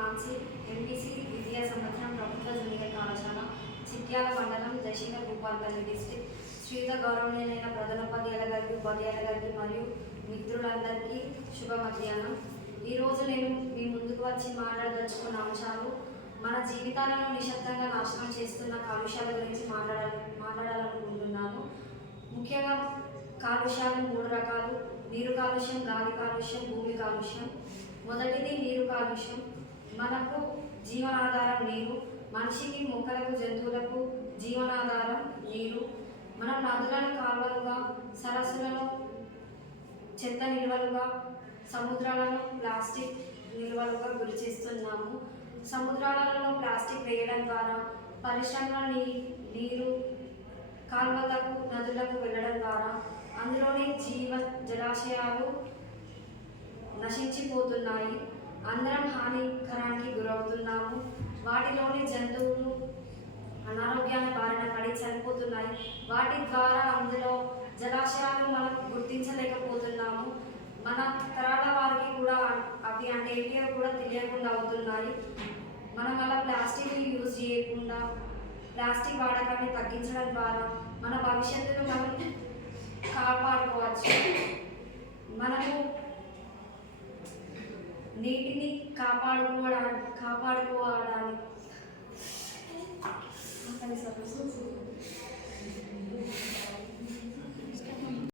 Mansi MPC విద్యా సంవత్సరం ప్రభుత్వ జూనియర్ కళాశాల చిట్యాల మండలం దక్షిణ భూపాలపల్లి డిస్ట్రిక్ట్. శ్రీయుత గౌరవనీయులైన ప్రధానోపాధ్యాయుల గారికి, ఉపాధ్యాయుల గారికి మరియు మిత్రులందరికీ శుభ మధ్యాహ్నం. ఈరోజు నేను మీ ముందుకు వచ్చి మాట్లాడదలుచుకున్న అంశాలు మన జీవితాలను నిశ్శబ్దంగా నాశనం చేస్తున్న కాలుష్యాల గురించి మాట్లాడాలనుకుంటున్నాను. ముఖ్యంగా కాలుష్యాలు 3 రకాలు: నీరు కాలుష్యం, గాలి కాలుష్యం, భూమి కాలుష్యం. మొదటిది నీరు కాలుష్యం. మనకు జీవనాధారం నీరు. మనిషికి, మొక్కలకు, జంతువులకు జీవనాధారం నీరు. మనం నదులను కాలువలుగా, సరస్సులను చెత్త నిల్వలుగా, సముద్రాలను ప్లాస్టిక్ నిల్వలుగా గురి చేస్తున్నాము. సముద్రాలలో ప్లాస్టిక్ వేయడం ద్వారా పరిశ్రమల నీరు కాలువలకు, నదులకు వెళ్ళడం ద్వారా అందులోని జలాశయాలు నశించిపోతున్నాయి. అందరం హానికరానికి గురవుతున్నాము. వాటిలోని జంతువులు అనారోగ్యాన్ని బారిన పడి చనిపోతున్నాయి. వాటి ద్వారా అందులో జలాశయాలు మనం గుర్తించలేకపోతున్నాము. మన తరాల వారికి కూడా అవి అంటే ఏంటో కూడా తెలియకుండా అవుతున్నాయి. మనం అలా ప్లాస్టిక్ యూజ్ చేయకుండా ప్లాస్టిక్ వాడకాన్ని తగ్గించడం ద్వారా మన భవిష్యత్తును మనం కాపాడుకోవచ్చు. మనము నీటిని కాపాడుకోవడానికి